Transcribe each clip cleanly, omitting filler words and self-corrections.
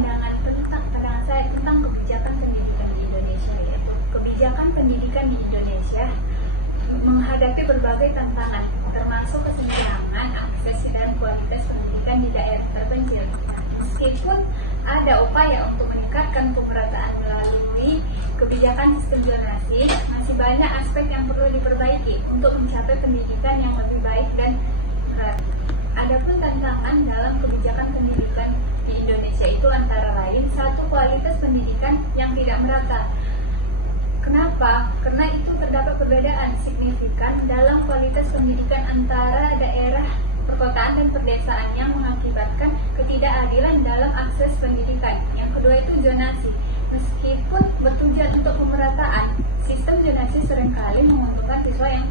pandangan saya tentang kebijakan pendidikan di Indonesia, yaitu kebijakan pendidikan di Indonesia menghadapi berbagai tantangan, termasuk kesenjangan akses dan kualitas pendidikan di daerah terpencil. Meskipun ada upaya untuk meningkatkan pemerataan melalui kebijakan sistem zonasi, masih banyak aspek yang perlu diperbaiki untuk mencapai pendidikan yang lebih baik dan merata. Adapun tantangan dalam kebijakan pendidikan di Indonesia itu antara lain satu, kualitas pendidikan yang tidak merata. Kenapa? Karena itu terdapat perbedaan signifikan dalam kualitas pendidikan antara daerah perkotaan dan pedesaan yang mengakibatkan ketidakadilan dalam akses pendidikan. Yang kedua itu zonasi. Meskipun bertujuan untuk pemerataan, sistem zonasi seringkali menguntungkan siswa yang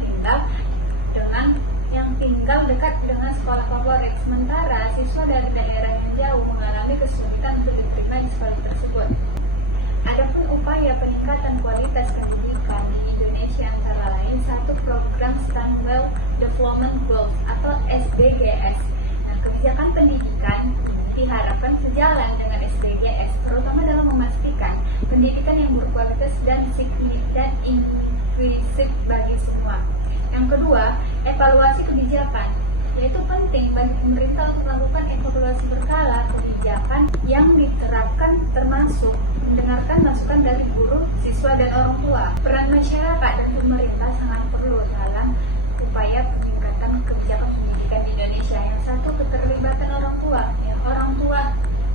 tinggal dekat dengan sekolah favorit, sementara siswa dari daerah yang jauh mengalami kesulitan untuk diterima di sekolah tersebut. Adapun upaya peningkatan kualitas pendidikan di Indonesia antara lain satu, program Sustainable Development Goals atau SDGs. Nah, kebijakan pendidikan diharapkan sejalan dengan SDGs, terutama dalam memastikan pendidikan yang berkualitas dan inklusif bagi semua. Yang kedua, evaluasi kebijakan, yaitu penting bagi pemerintah untuk melakukan evaluasi berkala kebijakan yang diterapkan, termasuk mendengarkan masukan dari guru, siswa, dan orang tua. Peran masyarakat dan pemerintah sangat perlu dalam upaya peningkatan kebijakan pendidikan di Indonesia. Yang satu, keterlibatan orang tua. Orang tua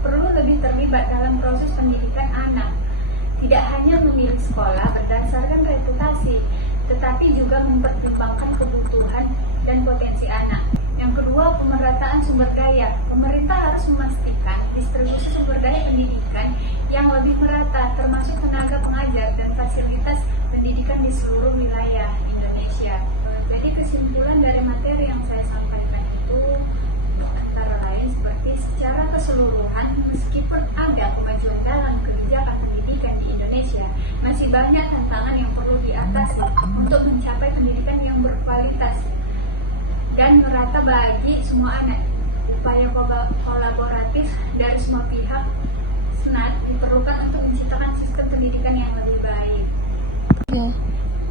perlu lebih terlibat dalam proses pendidikan anak. Tidak hanya memilih sekolah berdasarkan reputasi, tetapi juga mempertimbangkan kebutuhan dan potensi anak. Yang kedua, pemerataan sumber daya. Pemerintah harus memastikan distribusi sumber daya pendidikan yang lebih merata, termasuk tenaga pengajar dan fasilitas pendidikan di seluruh wilayah Indonesia. Jadi kesimpulan dari materi yang saya sampaikan itu antara lain seperti secara keseluruhan, meskipun ada kemajuan dalam kebijakan pendidikan di Indonesia, masih banyak tantangan yang perlu diatasi untuk mencapai pendidikan yang berkualitas dan merata bagi semua anak. Upaya kolaboratif dari semua pihak diperlukan untuk menciptakan sistem pendidikan yang lebih baik.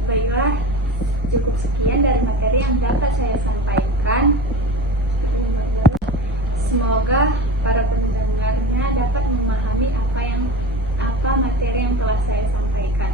Baiklah, cukup sekian dari materi yang dapat saya sampaikan. Semoga para pendengarnya dapat memahami apa materi yang telah saya sampaikan.